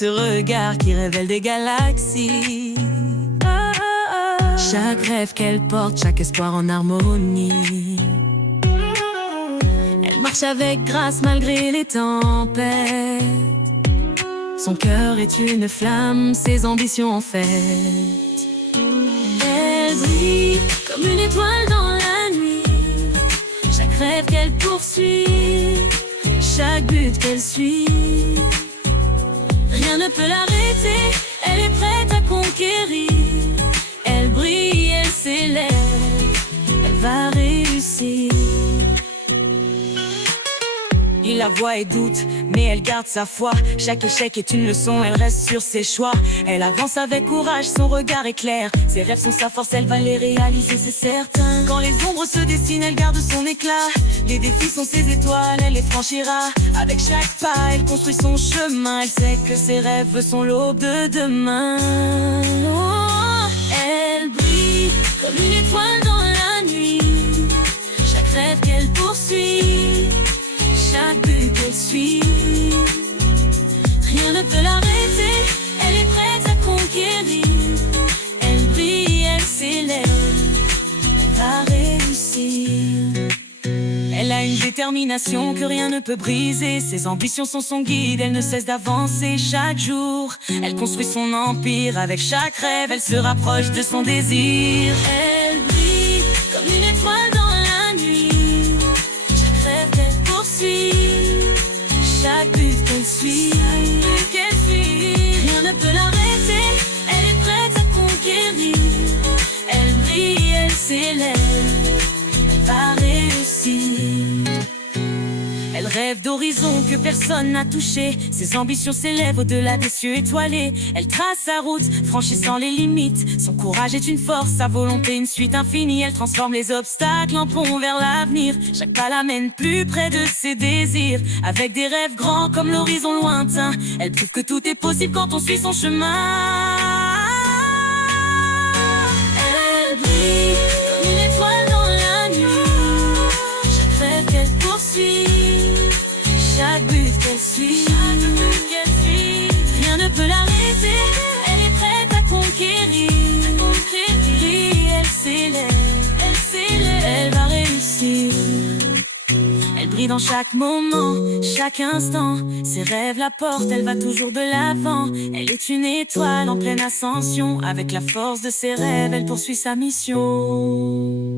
ce regard qui révèle des galaxies. Chaque rêve qu'elle porte, chaque espoir en harmonie. Elle marche avec grâce malgré les tempêtes. Son cœur est une flamme, ses ambitions en fête. Elle brille comme une étoile dans la nuit. Chaque rêve qu'elle poursuit, chaque but qu'elle suit, rien ne peut l'arrêter. Elle est prête à conquérir. Elle brille, elle s'élève, elle va réussir. Il la voit et doute, mais elle garde sa foi. Chaque échec est une leçon, elle reste sur ses choix. Elle avance avec courage, son regard est clair. Ses rêves sont sa force, elle va les réaliser, c'est certain. Quand les ombres se dessinent, elle garde son éclat. Les défis sont ses étoiles, elle les franchira. Avec chaque pas, elle construit son chemin. Elle sait que ses rêves sont l'aube de demain. Oh, elle brille comme une étoile dans la nuit. Chaque rêve qu'elle poursuit, chaque but qu'elle suit, rien ne peut l'arrêter. Elle est prête à conquérir. Elle brille, elle s'élève, elle va réussir. Elle a une détermination que rien ne peut briser. Ses ambitions sont son guide, elle ne cesse d'avancer chaque jour. Elle construit son empire avec chaque rêve, elle se rapproche de son désir. Elle brille comme une étoile dans la nuit. Chaque rêve qu'elle poursuit, chaque but qu'elle suit, rien ne peut l'arrêter. Elle est prête à conquérir. Elle brille, elle s'élève, elle va réussir. Elle rêve d'horizons que personne n'a touché. Ses ambitions s'élèvent au-delà des cieux étoilés. Elle trace sa route, franchissant les limites. Son courage est une force, sa volonté une suite infinie. Elle transforme les obstacles en pont vers l'avenir. Chaque pas l'amène plus près de ses désirs. Avec des rêves grands comme l'horizon lointain, elle prouve que tout est possible quand on suit son chemin. Elle brille comme une étoile dans la nuit. Chaque rêve qu'elle poursuit, chaque but qu'elle suit, rien ne peut l'arrêter. Elle est prête à conquérir. Elle s'élève, elle va réussir. Elle brille dans chaque moment, chaque instant. Ses rêves la portent, elle va toujours de l'avant. Elle est une étoile en pleine ascension. Avec la force de ses rêves, elle poursuit sa mission.